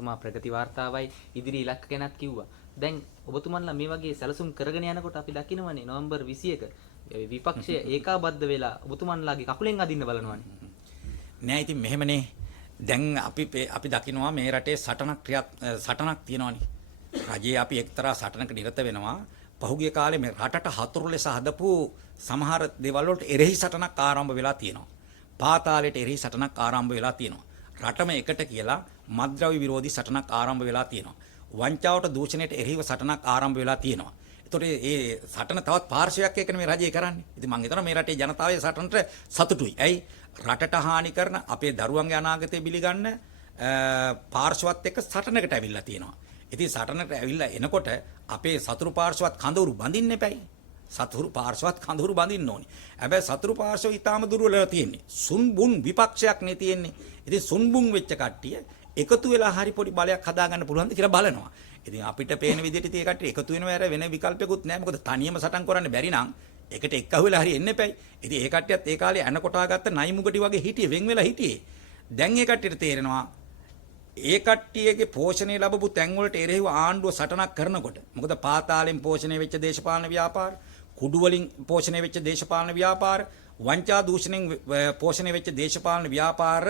ඔබතුමා ප්‍රගති වාර්තාවයි ඉදිරි ඉලක්ක ගැනත් කිව්වා. දැන් ඔබතුමන්ලා මේ වගේ සැලසුම් කරගෙන යනකොට අපි දකිනවනේ නොවැම්බර් 21 විපක්ෂය ඒකාබද්ධ වෙලා ඔබතුමන්ලාගේ කකුලෙන් අදින්න බලනවනේ. නෑ ඉතින් මෙහෙමනේ. දැන් අපි දකිනවා මේ රටේ සටනක් තියෙනවානේ. රජයේ අපි එක්තරා සටනක නිරත වෙනවා. පහුගිය කාලේ මේ රටට හතුරු ලෙස හදපු සමහර දේවල් වලට එරෙහි සටනක් ආරම්භ වෙලා තියෙනවා. පාතාලයට එරෙහි සටනක් ආරම්භ වෙලා තියෙනවා. රටම එකට කියලා මත්ද්‍රව්‍ය විරෝධී සටනක් ආරම්භ වෙලා තියෙනවා. වංචාවට දූෂණයට එරෙහිව සටනක් ආරම්භ වෙලා තියෙනවා. ඒතකොට මේ සටන තවත් පාර්ශවයක් එක්කනේ මේ රජය කරන්නේ. ඉතින් මම හිතනවා මේ රටේ ජනතාවගේ සටනට සතුටුයි. ඇයි? රටට හානි කරන අපේ දරුවන්ගේ අනාගතය බිලිගන්න පාර්ශවත් එක්ක සටනකට ඇවිල්ලා තියෙනවා. ඉතින් සටනට ඇවිල්ලා එනකොට අපේ සතුරු පාර්ශවත් කඳවුරු බඳින්න එපයි. සතුරු පාර්ශවත් කඳවුරු බඳින්න ඕනේ. හැබැයි සතුරු පාර්ශව ඊටාම දුර්වලව තියෙන්නේ. සුන්බුන් විපක්ෂයක් නේ තියෙන්නේ. ඉතින් සුන්බුන් වෙච්ච කට්ටිය එකතු වෙලා හරි පොඩි බලයක් හදාගන්න පුළුවන්ද කියලා බලනවා. ඉතින් අපිට පේන විදිහට ඉතින් ඒ කට්ටිය එකතු වෙනවා ඇර වෙන විකල්පයක්වත් නැහැ. මොකද තනියම සටන් කරන්න බැරි නම් එකට එක්ක වෙලා හරි එන්න එපයි. ඉතින් ඒ කට්ටියත් ඒ කාලේ ඇන කොටා ගත්ත නයි මුගටි වගේ හිටියේ වෙන් වෙලා හිටියේ. දැන් ඒ කට්ටියට තේරෙනවා ඒ කට්ටියගේ පෝෂණය ලැබපු තැන් වලට එරෙහිව ආණ්ඩුව සටනක් කරනකොට මොකද පාතාලෙන් පෝෂණය වෙච්ච දේශපාලන ව්‍යාපාර, කුඩු වලින් පෝෂණය වෙච්ච දේශපාලන ව්‍යාපාර, වංචා දූෂණයෙන් පෝෂණය වෙච්ච දේශපාලන ව්‍යාපාර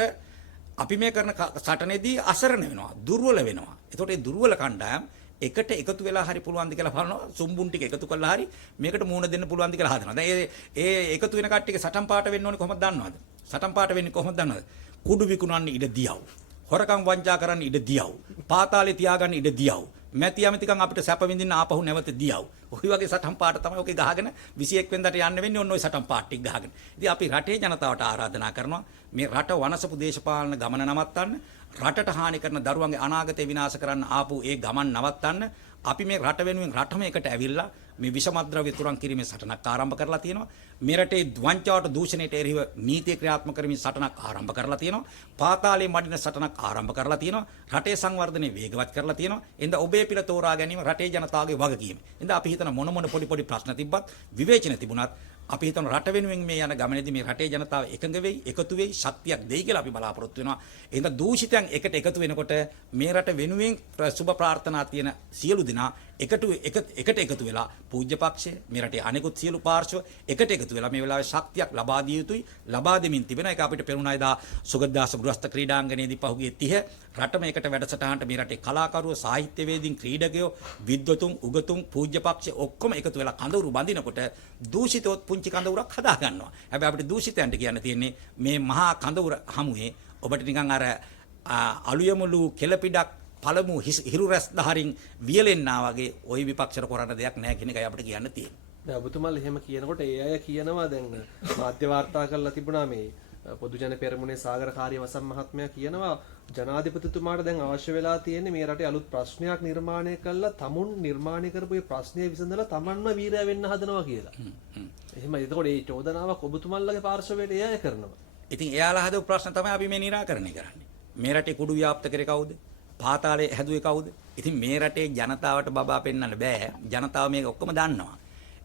අපි මේ කරන සටනේදී අසරණ වෙනවා, දුර්වල වෙනවා. ඒතකොට මේ දුර්වල කණ්ඩායම් එකට එකතු වෙලා හරි පුළුවන්ද කියලා බලනවා. සුම්බුන් ටික එකතු කරලා හරි මේකට මූණ දෙන්න පුළුවන්ද කියලා හදනවා. දැන් ඒ එකතු වෙන කට්ටියගේ සටන් පාට වෙන්න ඕනේ කොහොමද දන්නවද? සටන් පාට වෙන්නේ කොහොමද දන්නවද? කුඩු විකුණන්න ඉඩ දියව්. හොරකම් වංචා කරන්න ඉඩ දියව්. පාතාලේ තියාගන්න ඉඩ දියව්. මැති ඇමතිකම් අපිට සැප විඳින්න ආපහු නැවත දියව්. ඔය වගේ සටන් පාට තමයි ඔකේ ගහගෙන 21 වෙනිදාට යන්න වෙන්නේ ඔන්න ඔය සටන් පාට ටික ගහගෙන. ඉතින් අපි රටේ ජනතාවට ආරාධනා කරනවා මේ රට වනසපු දේශපාලන ගමන නවත්තන්න, රටට හානි කරන දරුවන්ගේ අනාගතය විනාශ කරන්න ආපු ඒ ගමන් නවත්තන්න. අපි මේ රට වෙනුවෙන් රටම එකට ඇවිල්ලා මේ විෂමද්‍රව්‍ය තුරන් කිරීමේ සටනක් ආරම්භ කරලා තියෙනවා. මේ රටේ වංචාවට දූෂණයට එරෙහිව නීතිය ක්‍රියාත්මක කරමින් සටනක් ආරම්භ කරලා තියෙනවා. පාතාලයේ මඩින සටනක් ආරම්භ කරලා තියෙනවා. රටේ සංවර්ධනය වේගවත් කරලා තියෙනවා. එඳ ඔබේ පිළ තෝරා ගැනීම රටේ ජනතාවගේ වගකීම. එඳ අපි හිතන මොන පොඩි ප්‍රශ්න තිබ්බත් විවේචන තිබුණත් අපි හිතන රට වෙනුවෙන් මේ යන ගමනේදී මේ රටේ ජනතාව එකඟ වෙයි, එකතු වෙයි, ශක්තියක් දෙයි කියලා අපි බලාපොරොත්තු වෙනවා. එහෙනම් දූෂිතයන් එකට එකතු වෙනකොට මේ රට වෙනුවෙන් සුබ ප්‍රාර්ථනා තියෙන සියලු දෙනා එකට එකතු වෙලා පූජ්‍ය පක්ෂය, මේ රටේ අනෙකුත් සියලු පාර්ශ්ව එකට එකතු වෙලා මේ වෙලාවේ ශක්තියක් ලබා දිය යුතුයි. ලබා දෙමින් තිබෙන එක අපිට පෙරුණා එදා සුගතදාස ගෘහස්ත ක්‍රීඩාංගණයේදී පහුගිය 30 රටම එකට වැඩසටහනට මේ රටේ කලාකරුවෝ, සාහිත්‍යවේදීන්, ක්‍රීඩකයෝ, විද්වතුන්, උගතුන්, පූජ්‍ය පක්ෂය ඔක්කොම එකතු වෙලා කඳවුරු බඳිනකොට දූෂිතවත් පුංචි කඳවුරක් හදා ගන්නවා. හැබැයි අපිට දූෂිතයන්ට කියන්න තියෙන්නේ මේ මහා කඳවුර හමුවේ ඔබට නිකන් අර අලුයමුළු කෙලපිඩක් පළමු හිරු රැස් දහරින් වියලෙන්නා වගේ ওই විපක්ෂර කරන්න දෙයක් නැහැ කියන එකයි අපිට කියන්න තියෙන්නේ. දැන් ඔබතුමාලා එහෙම කියනකොට ඒ අය කියනවා දැන් මාධ්‍ය වාර්තා කරලා තිබුණා මේ පොදු ජන පෙරමුණේ සාගරකාරී වසම් මහත්මයා කියනවා ජනාධිපතිතුමාට දැන් අවශ්‍ය වෙලා තියෙන්නේ මේ රටේ අලුත් ප්‍රශ්නයක් නිර්මාණය කළා තමුන් නිර්මාණය කරපු ඒ ප්‍රශ්නය විසඳලා තමන්ම වීරය වෙන්න හදනවා කියලා. එහෙම එතකොට මේ චෝදනාවක් ඔබතුමාලගේ පාර්ශවයට ඒ අය කරනවා. ඉතින් එයාලා හදපු ප්‍රශ්න තමයි අපි මේ निराකරණය කරන්නේ. මේ රටේ කුඩු ව්‍යාප්ත කරේ කවුද? පාතාලේ හැදුවේ කවුද? ඉතින් මේ රටේ ජනතාවට බබා පෙන්වන්න බෑ. ජනතාව මේක ඔක්කොම දන්නවා.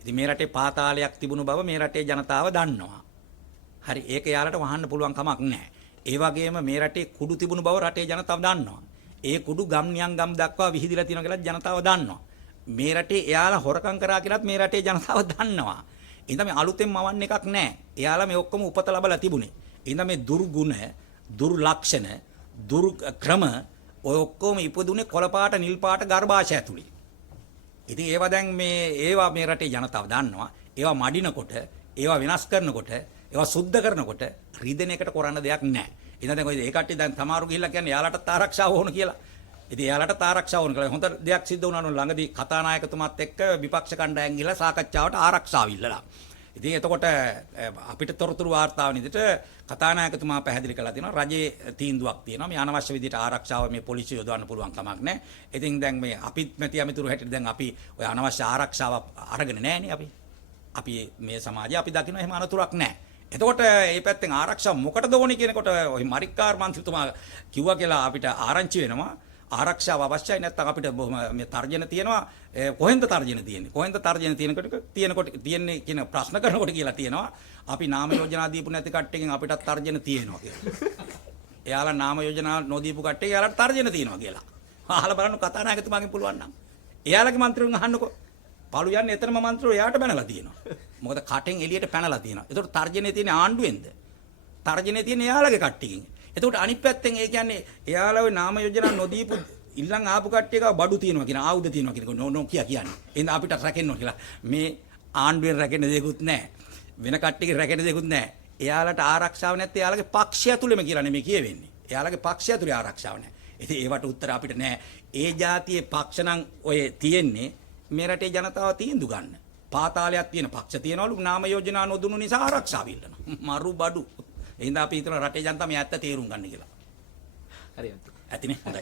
ඉතින් මේ රටේ පාතාලයක් තිබුණු බව මේ රටේ ජනතාව දන්නවා. හරි ඒක යාලට වහන්න පුළුවන් කමක් නැහැ. ඒ වගේම මේ රටේ කුඩු තිබුණු බව රටේ ජනතාව දන්නවා. ඒ කුඩු ගම් නියම් ගම් දක්වා විහිදිලා තියෙනවා කියලා ජනතාව දන්නවා. මේ රටේ එයාලා හොරකම් කරා කියලාත් මේ රටේ ජනතාව දන්නවා. එහෙනම් මේ අලුතෙන් මවන්න එකක් නැහැ. එයාලා මේ ඔක්කොම උපත ලැබලා තිබුණේ. එහෙනම් මේ දුර්ගුණ, දුර්ලක්ෂණ, දුර්ක්‍රම ඔය ඔක්කොම ඉපදුනේ කොළපාට නිල් පාට ගර්භාෂය ඇතුලේ. ඉතින් ඒවා මේ රටේ ජනතාව දන්නවා. ඒවා මඩිනකොට, ඒවා වෙනස් කරනකොට, ඒවා සුද්ධ කරනකොට රිදෙන එකට කරන්න දෙයක් නැහැ. ඉතින් දැන් ඔය ඒ කට්ටිය දැන් තමාරු ගිහිල්ලා කියන්නේ යාලටත් ආරක්ෂාව ඕන කියලා. ඉතින් යාලටත් ආරක්ෂාව ඕන කියලා. හොඳ දෙයක් සිද්ධ වුණා නෝ ළඟදී කතානායකතුමාත් එක්ක විපක්ෂ කණ්ඩායම් ගිහිල්ලා සාකච්ඡාවට ආරක්ෂාව ඉල්ලලා. ඉතින් එතකොට අපිට තොරතුරු වාර්තාවන විදිහට කතානායකතුමා පැහැදිලි කළා තියෙනවා රජයේ තීන්දුවක් තියෙනවා මේ අනවශ්‍ය විදිහට ආරක්ෂාව මේ පොලිසිය යොදවන්න පුළුවන් කමක් නැහැ. ඉතින් දැන් මේ අපිත් මැති අමිතුරු හැටියට දැන් අපි ඔය අනවශ්‍ය ආරක්ෂාව අරගෙන නැහැනේ අපි. අපි මේ සමාජයේ අපි දකින්න එහෙම අනතුරක් නැහැ. එතකොට මේ පැත්තෙන් ආරක්ෂාව මොකටද ඕනේ කියනකොට ඔය මරික්කාර් මන්ත්‍රීතුමා කිව්වා කියලා අපිට ආරංචි වෙනවා. ආරක්ෂාව අවශ්‍යයි නැත්නම් අපිට මේ තර්ජන තියෙනවා කොහෙන්ද තර්ජන තියෙන්නේ කියන ප්‍රශ්න කරනකොට කියලා තියෙනවා අපි නාම යෝජනා දීපු නැති කට්ටියකින් අපිටත් තර්ජන තියෙනවා කියලා. එයාලා නාම යෝජනා නොදීපු කට්ටිය එයාලට තර්ජන තියෙනවා කියලා. අහලා බලන්න කතානායකතුමාගෙන් පුළුවන් නම්. එයාලගේ මන්ත්‍රීවරුන් අහන්නකෝ. පළු යන්නේ එතරම් මන්ත්‍රීවරු එයාට බැනලා තියෙනවා. මොකද කටෙන් එළියට පැනලා තියෙනවා. ඒතකොට තර්ජනයේ තියෙන ආණ්ඩුවෙන්ද? තර්ජනයේ තියෙන එයාලගේ කට්ටියකින්. එතකොට අනිත් පැත්තෙන් ඒ කියන්නේ එයාලගේ නාම යෝජනා නොදීපු ඉල්ලන් ආපු කට්ටියක බඩු තියෙනවා කියන ආයුධ තියෙනවා කියන නොකිය කියන්නේ. එහෙනම් අපිට රැකෙන්න ඕන කියලා. මේ ආණ්ඩුවෙන් රැකෙන්න දෙයක්වත් නැහැ. වෙන කට්ටියකින් රැකෙන්න දෙයක්වත් නැහැ. එයාලට ආරක්ෂාව නැත්te එයාලගේ පක්ෂය ඇතුළෙම කියලා නෙමෙයි කියවෙන්නේ. එයාලගේ පක්ෂය ඇතුළේ ආරක්ෂාව නැහැ. ඉතින් ඒවට උත්තර අපිට නැහැ. ඒ જાතියේ පක්ෂ නම් ඔය තියෙන්නේ මේ රටේ ජනතාව තීන්දුව ගන්න. පාතාලයක් තියෙන පක්ෂ තියනවලු නාම යෝජනා නොදුන්නු නිසා ආරක්ෂාව ඉල්ලනවා. මරු බඩු. එහෙනම් අපි හිතන රටේ ජනතාව මේ ඇත්ත තේරුම් ගන්න කියලා. හරි අන්ති. ඇතිනේ හොඳයි.